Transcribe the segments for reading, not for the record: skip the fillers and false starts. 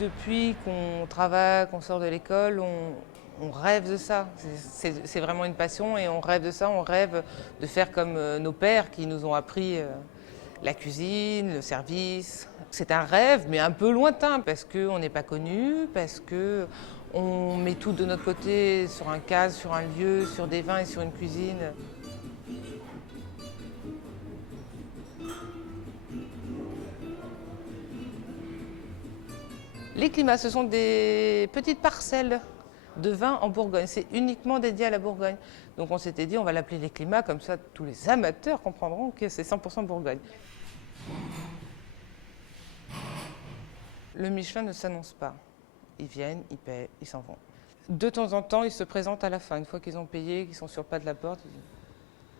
Depuis qu'on travaille, qu'on sort de l'école, on rêve de ça. C'est vraiment une passion et on rêve de ça. On rêve de faire comme nos pères qui nous ont appris la cuisine, le service. C'est un rêve, mais un peu lointain parce qu'on n'est pas connu, parce qu'on met tout de notre côté sur un cadre, sur un lieu, sur des vins et sur une cuisine. Les climats, ce sont des petites parcelles de vin en Bourgogne. C'est uniquement dédié à la Bourgogne. Donc on s'était dit, on va l'appeler les climats, comme ça tous les amateurs comprendront que c'est 100% Bourgogne. Le Michelin ne s'annonce pas. Ils viennent, ils paient, ils s'en vont. De temps en temps, ils se présentent à la fin. Une fois qu'ils ont payé, qu'ils sont sur le pas de la porte, ils disent,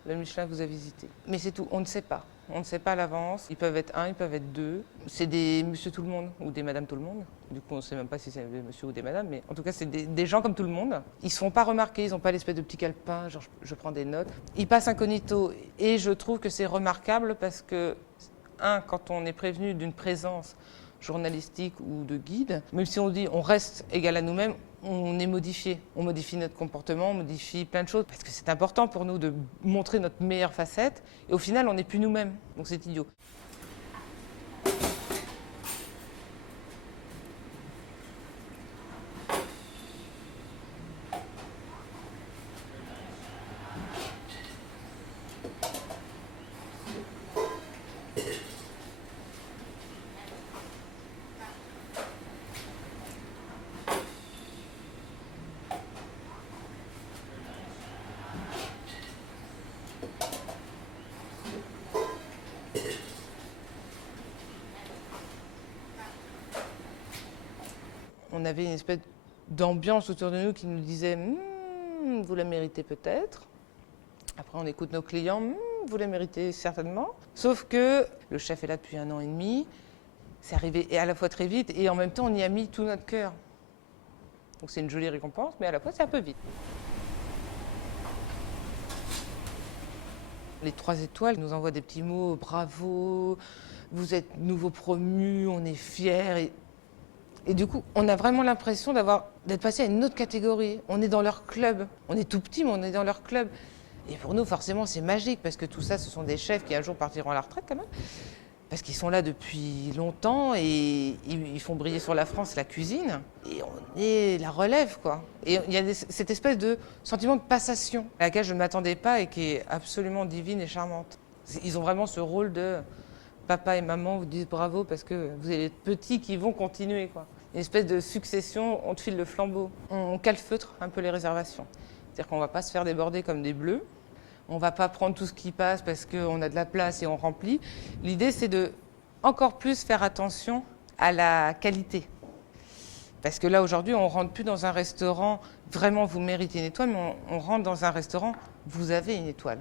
le Michelin vous a visité. Mais c'est tout, on ne sait pas. On ne sait pas à l'avance. Ils peuvent être un, ils peuvent être deux. C'est des monsieur tout le monde ou des madame tout le monde. Du coup, on ne sait même pas si c'est des monsieur ou des madames, mais en tout cas, c'est des gens comme tout le monde. Ils ne se font pas remarquer, ils n'ont pas l'espèce de petit calepin, genre je prends des notes. Ils passent incognito et je trouve que c'est remarquable parce que, quand on est prévenu d'une présence journalistique ou de guide, même si on dit on reste égal à nous-mêmes, on est modifié. On modifie notre comportement, on modifie plein de choses, parce que c'est important pour nous de montrer notre meilleure facette, et au final, on n'est plus nous-mêmes. Donc c'est idiot. On avait une espèce d'ambiance autour de nous qui nous disait vous la méritez peut-être. Après, on écoute nos clients vous la méritez certainement. Sauf que le chef est là depuis 1 an et demi. C'est arrivé et à la fois très vite et en même temps, on y a mis tout notre cœur. Donc c'est une jolie récompense, mais à la fois, c'est un peu vite. Les 3 étoiles nous envoient des petits mots, bravo, vous êtes nouveau promu, on est fiers. Et du coup, on a vraiment l'impression d'être passé à une autre catégorie. On est dans leur club. On est tout petit, mais on est dans leur club. Et pour nous, forcément, c'est magique, parce que tout ça, ce sont des chefs qui un jour partiront à la retraite quand même. Parce qu'ils sont là depuis longtemps et ils font briller sur la France la cuisine. Et on est la relève, quoi. Et il y a cette espèce de sentiment de passation à laquelle je ne m'attendais pas et qui est absolument divine et charmante. Ils ont vraiment ce rôle de papa et maman vous disent bravo parce que vous avez les petits qui vont continuer, quoi. Une espèce de succession, on te file le flambeau. On calfeutre un peu les réservations. C'est-à-dire qu'on ne va pas se faire déborder comme des bleus. On ne va pas prendre tout ce qui passe parce qu'on a de la place et on remplit. L'idée, c'est de encore plus faire attention à la qualité. Parce que là, aujourd'hui, on ne rentre plus dans un restaurant, vraiment vous méritez une étoile, mais on rentre dans un restaurant, vous avez une étoile.